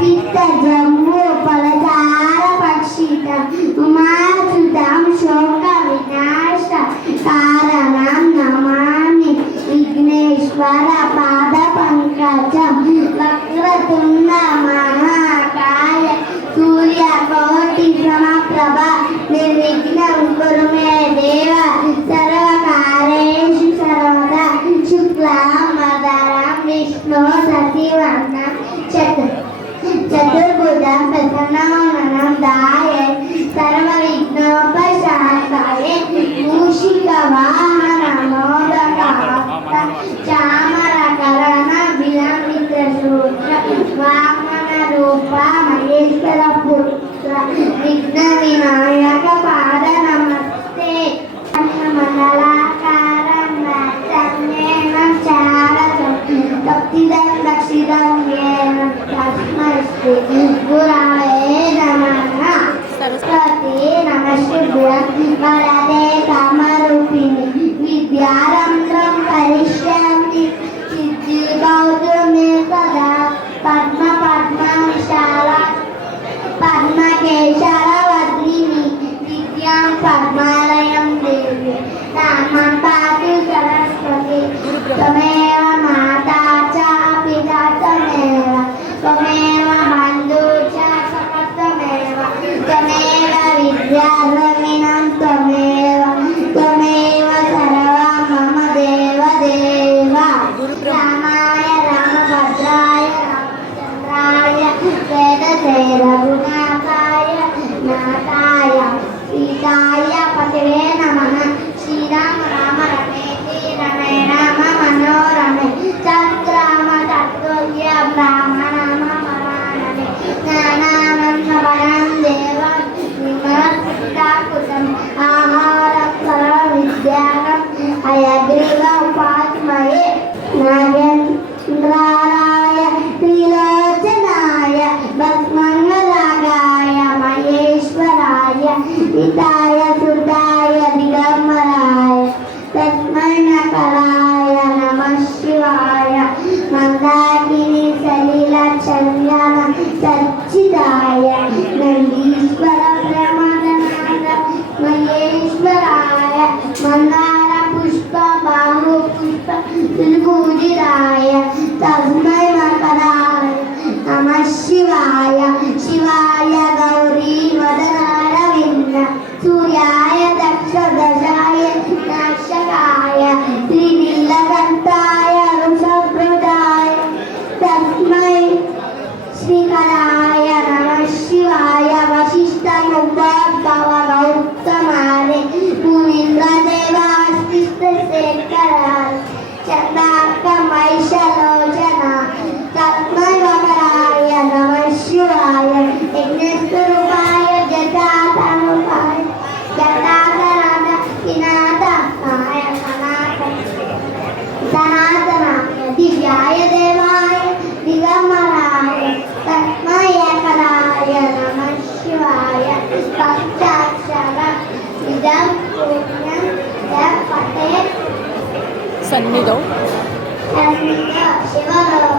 कपित जम्बू फलचार पक्षितं उमासुतं शोक विनाश कारणं नमामि विघ्नेश्वर पाद पंकजं वक्रतुंड महाकाय सूर्यकोटि समप्रभा निर्विघ्नं कुरु मे देव सर्वकार्येषु सर्वदा शुक्लांबरधरं विष्णु शशिवर्णं चतुर्भुजं प्रसन्नवदनं ध्याये सर्वविघ्नोपशान्तये मूषिकवाहनमोदकहस्तं चामरकर्ण विलम्बितशूत्र वामनरूप महेश्वरपुत्र विघ्नविनायक पाद नमस्ते मंगलाकारं वात्सल्येन चारतं भक्तिदं दक्षिणं येन तस्मै श्री गुरवे नमः सरस्वती नमस्तुभ्यं वरदे कामरूपिणि विद्यारम्भं करिष्यामि सिद्धिर्भवतु मे सदा पद्मविशाला पद्मकेशरवर्धिनि विद्यां पद्मालयं देवी तां पातु सरस्वती त्वमेव माता च पिता त्वमेव त्वमेव बन्धु च सखा त्वमेव त्वमेव विद्या द्रविणं त्वमेव त्वमेव सर्वं मम देव देव रामाय रामभद्राय रामचन्द्राय वेदसे रघुनाथाय नाथाय सीताय पतये नमः श्रीराम राम रमेति रमे राम मनोरमे चन्द्राम तत्तुल्य ब्राह्मणम ममानमे ज्ञानानं सबलं देवं विमलस्फटिकाकृतिम् आहारं सर्वविद्यानाम् हयग्रीव उपासमहे नागेन्द्राय त्रिलोचनाय भस्मङ्गरागाय महेश्वराय हिताय सुताय दिगम्बराय तस्मै नकराय नमः शिवाय मन्दाकिनी सलिलचन्दन सच्चिदाय नन्दीश्वर प्रमदनाथ महेश्वराय मन्दार पुष्प बाहु पुष्प त्रिभुजिराय तस्मै मकराय नमः शिवाय शिवाय गौरी वदनारविन्द सूर्याय दक्षदशाय नाशकाय त्रिनीलकण्ठाय वृषभृताय तस्मै श्रीकराय नमः शिवाय वसिष्ठमुपोद्भव गौतमादि मुनीन्द्रदेवास्तिष्ठशेखराय चन्द्रार्कमैषलोचना तस्मै मकराय नमः शिवाय यज्ञस्वरूपाय जटातरूपाय जटातनाथनाथाय सनातनाय दिव्याय देवाय दिगम्बराय तस्मै एकराय नमः शिवाय पञ्चाक्षरम् इदं पुण्यं यः पठेत् सन्निधौ शिवलोके